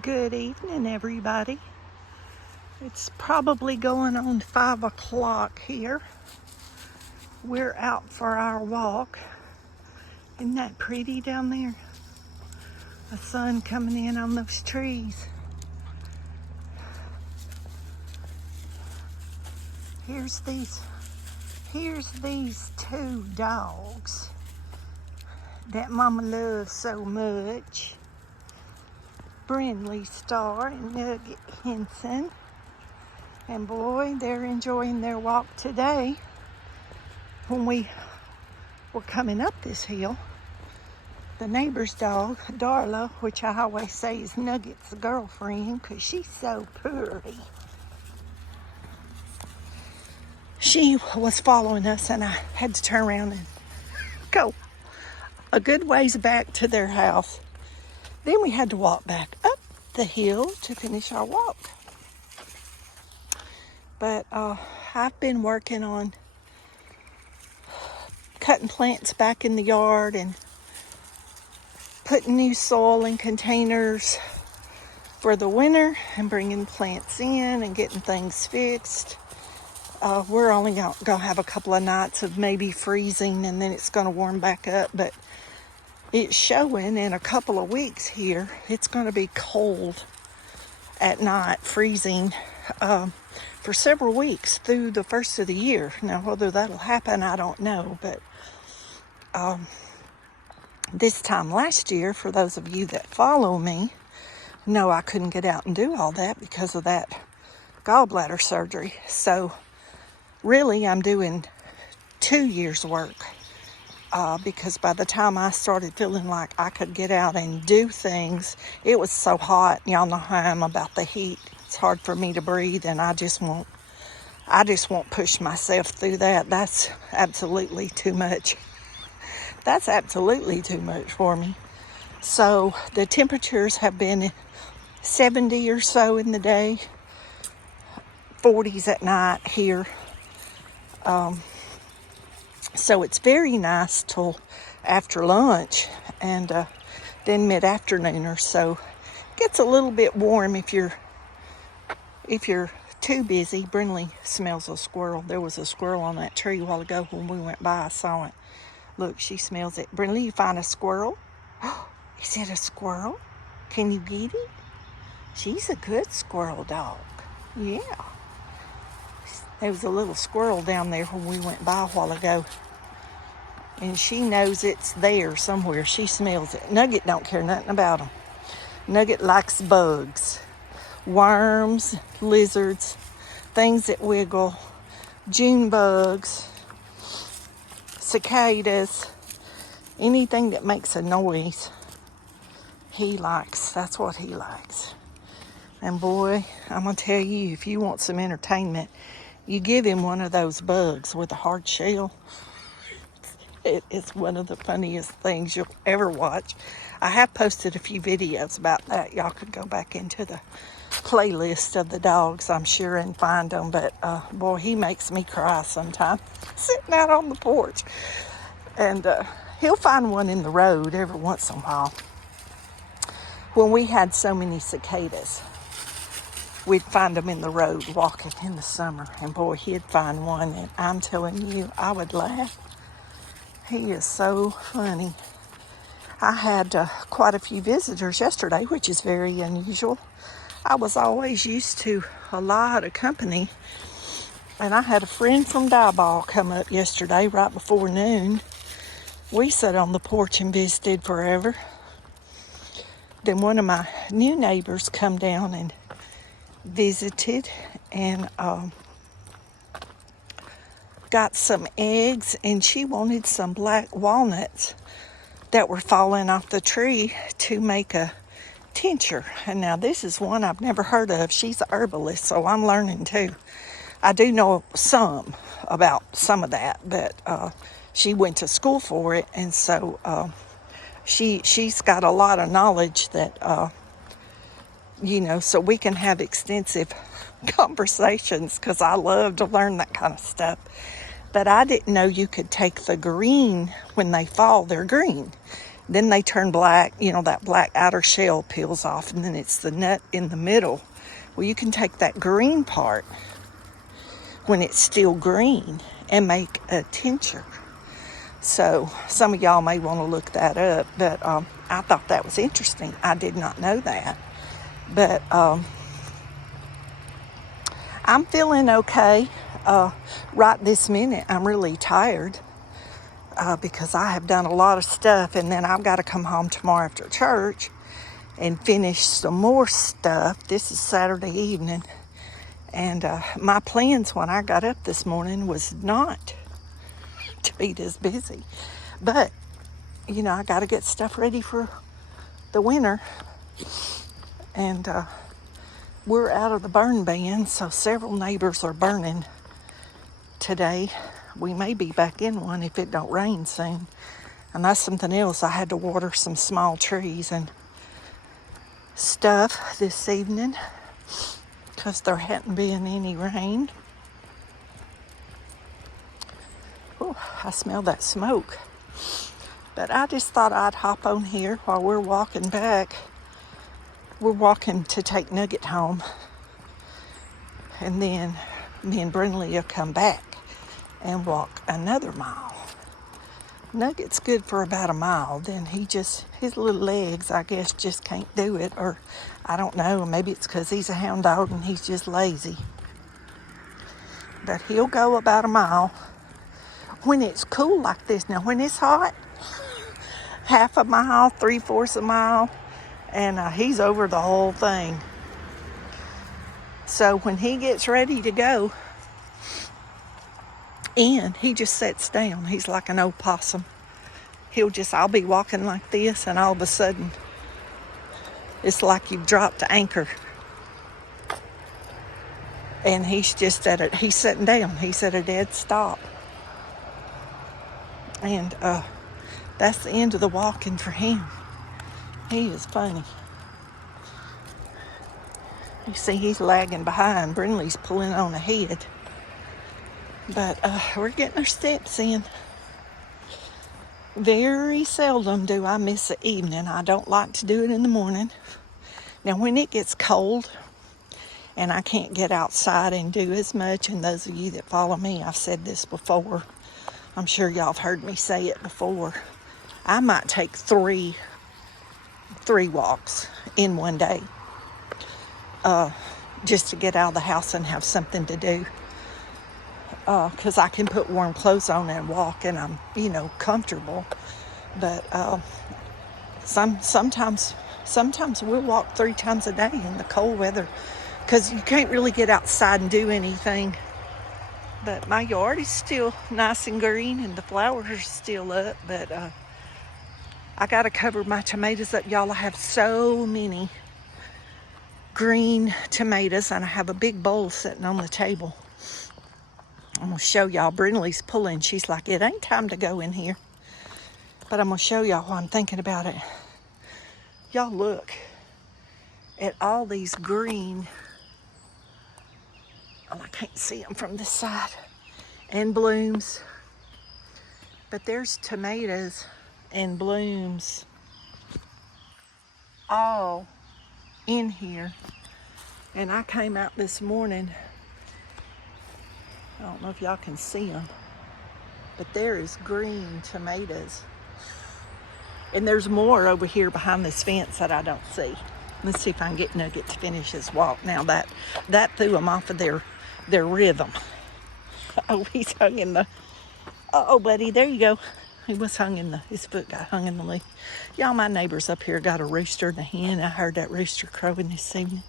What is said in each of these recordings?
Good evening, everybody. It's probably going on 5 o'clock here. We're out for our walk. Isn't that pretty down there? The sun coming in on those trees. Here's these two dogs that Mama loves so much. Brindley Star and Nugget Henson. And boy, they're enjoying their walk today. When we were coming up this hill, the neighbor's dog, Darla, which I always say is Nugget's girlfriend because she's so pretty, she was following us, and I had to turn around and go a good ways back to their house. Then we had to walk back up the hill to finish our walk. But I've been working on cutting plants back in the yard and putting new soil in containers for the winter and bringing plants in and getting things fixed. We're only going to have a couple of nights of maybe freezing, and then it's going to warm back up. But it's showing in a couple of weeks here, it's going to be cold at night, freezing for several weeks through the first of the year. Now, whether that'll happen, I don't know. But this time last year, for those of you that follow me, know I couldn't get out and do all that because of that gallbladder surgery. So really, I'm doing 2 years' work because by the time I started feeling like I could get out and do things, it was so hot. Y'all know how I am about the heat. It's hard for me to breathe, and I just won't push myself through that. That's absolutely too much. That's absolutely too much for me. So the temperatures have been 70 or so in the day, 40s at night here. So it's very nice till after lunch, and then mid-afternoon or so. It gets a little bit warm if you're too busy. Brindley smells a squirrel. There was a squirrel on that tree a while ago when we went by. I saw it. Look, she smells it. Brindley, you find a squirrel? Is it a squirrel? Can you get it? She's a good squirrel dog. Yeah. There was a little squirrel down there when we went by a while ago. And she knows it's there somewhere. She smells it. Nugget don't care nothing about them. Nugget likes bugs. Worms, lizards, things that wiggle, June bugs, cicadas, anything that makes a noise, he likes. That's what he likes. And boy, I'm going to tell you, if you want some entertainment, you give him one of those bugs with a hard shell. It is one of the funniest things you'll ever watch. I have posted a few videos about that. Y'all could go back into the playlist of the dogs, I'm sure, and find them. But boy, he makes me cry sometimes sitting out on the porch. And he'll find one in the road every once in a while. When we had so many cicadas, we'd find them in the road walking in the summer. And boy, he'd find one, and I'm telling you, I would laugh. He is so funny. I had quite a few visitors yesterday, which is very unusual. I was always used to a lot of company. And I had a friend from Diboll come up yesterday right before noon. We sat on the porch and visited forever. Then one of my new neighbors come down and visited, and got some eggs, and she wanted some black walnuts that were falling off the tree to make a tincture. And now this is one I've never heard of. She's a herbalist, so I'm learning too. I do know some about some of that, but she went to school for it, and so she's got a lot of knowledge that so we can have extensive conversations, because I love to learn that kind of stuff. But I didn't know you could take the green when they fall. They're green. Then they turn black, that black outer shell peels off, and then it's the nut in the middle. Well, you can take that green part when it's still green and make a tincture. So some of y'all may want to look that up, but I thought that was interesting. I did not know that. But I'm feeling okay. Right this minute, I'm really tired because I have done a lot of stuff, and then I've got to come home tomorrow after church and finish some more stuff. This is Saturday evening, and my plans when I got up this morning was not to be this busy. But, I got to get stuff ready for the winter, and we're out of the burn ban, so several neighbors are burning today. We may be back in one if it don't rain soon. And that's something else. I had to water some small trees and stuff this evening because there hadn't been any rain. Oh, I smell that smoke. But I just thought I'd hop on here while we're walking back. We're walking to take Nugget home. And then me and Brindley will come back and walk another mile. Nugget's good for about a mile. Then his little legs, I guess, just can't do it. Or I don't know, maybe it's because he's a hound dog and he's just lazy. But he'll go about a mile when it's cool like this. Now, when it's hot, half a mile, 3/4 a mile, and he's over the whole thing. So when he gets ready to go, and he just sits down. He's like an old possum. I'll be walking like this, and all of a sudden, it's like you've dropped anchor. And he's just he's sitting down. He's at a dead stop. And that's the end of the walking for him. He is funny. You see, he's lagging behind. Brindley's pulling on ahead. But we're getting our steps in. Very seldom do I miss an evening. I don't like to do it in the morning. Now, when it gets cold and I can't get outside and do as much, and those of you that follow me, I've said this before. I'm sure y'all have heard me say it before. I might take three walks in one day just to get out of the house and have something to do. Because I can put warm clothes on and walk, and I'm, comfortable. But sometimes we'll walk 3 times a day in the cold weather because you can't really get outside and do anything. But my yard is still nice and green, and the flowers are still up. But I got to cover my tomatoes up, y'all. I have so many green tomatoes, and I have a big bowl sitting on the table. I'm going to show y'all. Brindley's pulling. She's like, it ain't time to go in here. But I'm going to show y'all while I'm thinking about it. Y'all look at all these green. Oh, I can't see them from this side. And blooms. But there's tomatoes and blooms all in here. And I came out this morning. I don't know if y'all can see them, but there is green tomatoes. And there's more over here behind this fence that I don't see. Let's see if I can get Nugget to finish his walk. Now that threw him off of their rhythm. Oh, he's hung in the, oh buddy, there you go. He was hung in his foot got hung in the leaf. Y'all, my neighbors up here got a rooster and a hen. I heard that rooster crowing this evening.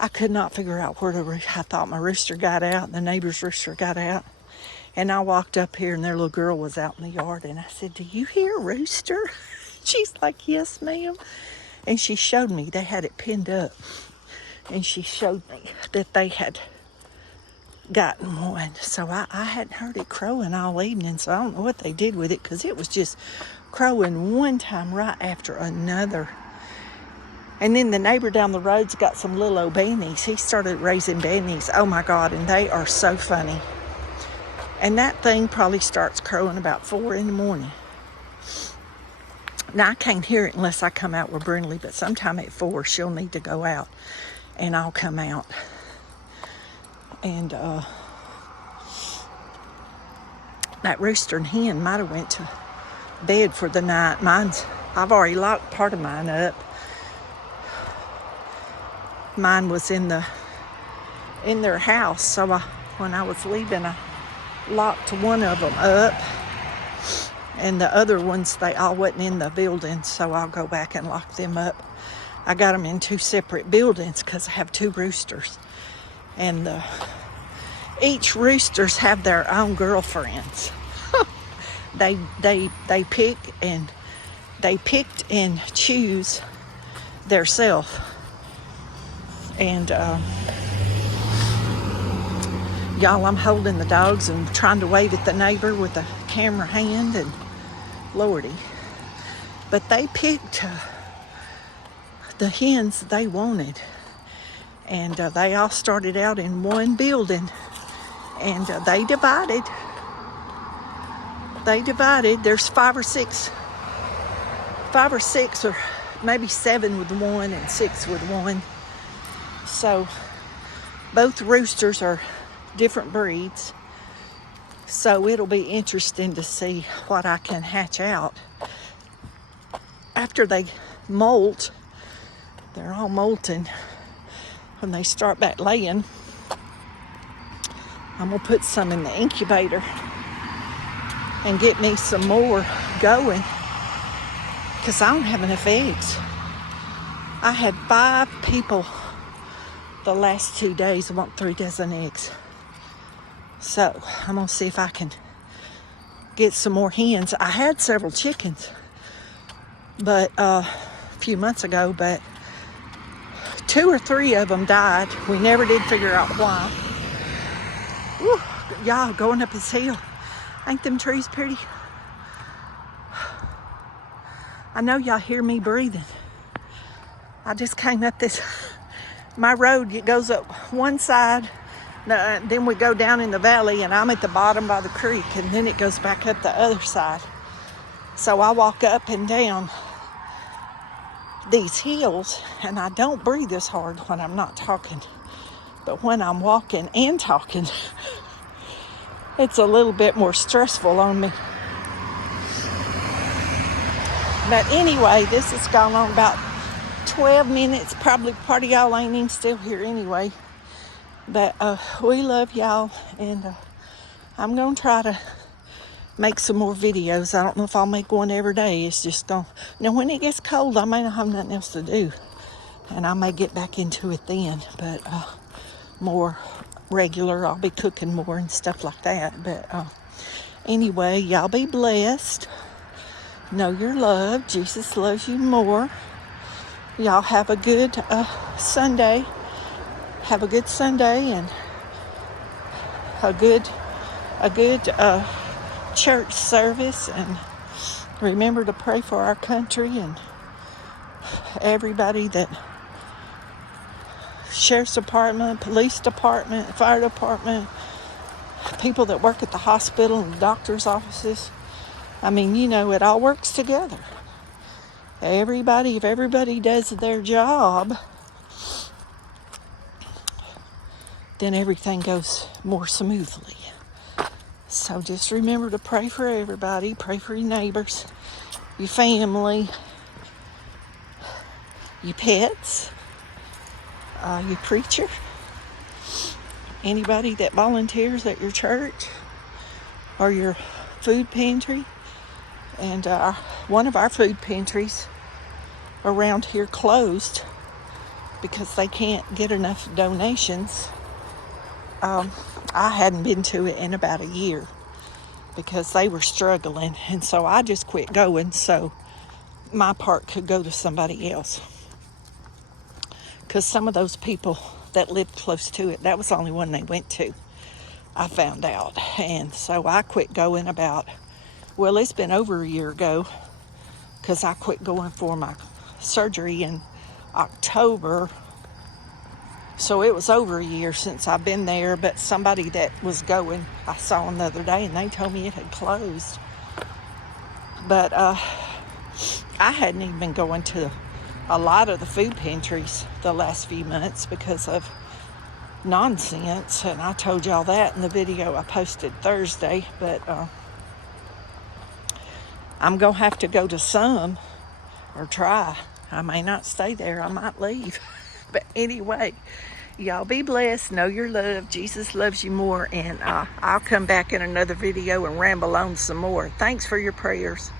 I could not figure out where I thought my rooster got out, and the neighbor's rooster got out. And I walked up here, and their little girl was out in the yard, and I said, do you hear a rooster? She's like, yes, ma'am. And she showed me, they had it pinned up. And she showed me that they had gotten one. So I hadn't heard it crowing all evening, so I don't know what they did with it, because it was just crowing one time right after another. And then the neighbor down the road's got some little old bannies. He started raising bannies. Oh my God, and they are so funny. And that thing probably starts crowing about 4 in the morning. Now, I can't hear it unless I come out with Brindley, but sometime at 4, she'll need to go out, and I'll come out. And that rooster and hen might have went to bed for the night. I've already locked part of mine up. Mine was in their house, so when I was leaving, I locked one of them up. And the other ones, they all wasn't in the building, so I'll go back and lock them up. I got them in 2 separate buildings because I have 2 roosters. And each roosters have their own girlfriends. They picked and choose their self. And y'all, I'm holding the dogs and trying to wave at the neighbor with a camera hand, and Lordy. But they picked the hens they wanted. And they all started out in one building. And they divided. There's 5 or 6, or maybe 7 with one and 6 with one. So both roosters are different breeds. So it'll be interesting to see what I can hatch out. After they molt, they're all molting. When they start back laying, I'm going to put some in the incubator and get me some more going, because I don't have enough eggs. I had 5 people the last 2 days want 3 dozen eggs. So I'm going to see if I can get some more hens. I had several chickens but a few months ago, but 2 or 3 of them died. We never did figure out why. Woo, y'all, going up this hill. Ain't them trees pretty? I know y'all hear me breathing. I just came up this, my road, it goes up one side, then we go down in the valley, and I'm at the bottom by the creek, and then it goes back up the other side. So I walk up and down these hills, and I don't breathe as hard when I'm not talking. But when I'm walking and talking, it's a little bit more stressful on me. But anyway, this has gone on about 12 minutes. Probably part of y'all ain't even still here anyway. But we love y'all, and I'm going to try to make some more videos. I don't know if I'll make one every day. It's just going to... Now, when it gets cold, I may not have nothing else to do, and I may get back into it then. But more regular, I'll be cooking more and stuff like that. But anyway, y'all be blessed. Know you're loved. Jesus loves you more. Y'all have a good Sunday. Have a good Sunday and a good church service, and remember to pray for our country and everybody, that sheriff's department, police department, fire department, people that work at the hospital and doctor's offices. I mean, you know, it all works together. Everybody, if everybody does their job, then everything goes more smoothly. So just remember to pray for everybody. Pray for your neighbors, your family, your pets, your preacher, anybody that volunteers at your church or your food pantry. And one of our food pantries around here closed because they can't get enough donations. I hadn't been to it in about a year because they were struggling, and so I just quit going so my part could go to somebody else. Because some of those people that lived close to it, that was the only one they went to, I found out. And so I quit going about, well, it's been over a year ago, because I quit going for my surgery in October. So it was over a year since I've been there, but somebody that was going, I saw them the other day, and they told me it had closed. But I hadn't even been going to a lot of the food pantries the last few months because of nonsense, and I told y'all that in the video I posted Thursday. But I'm gonna have to go to some, or try. I may not stay there, I might leave. But anyway, y'all be blessed, know your love, Jesus loves you more, and I'll come back in another video and ramble on some more. Thanks for your prayers.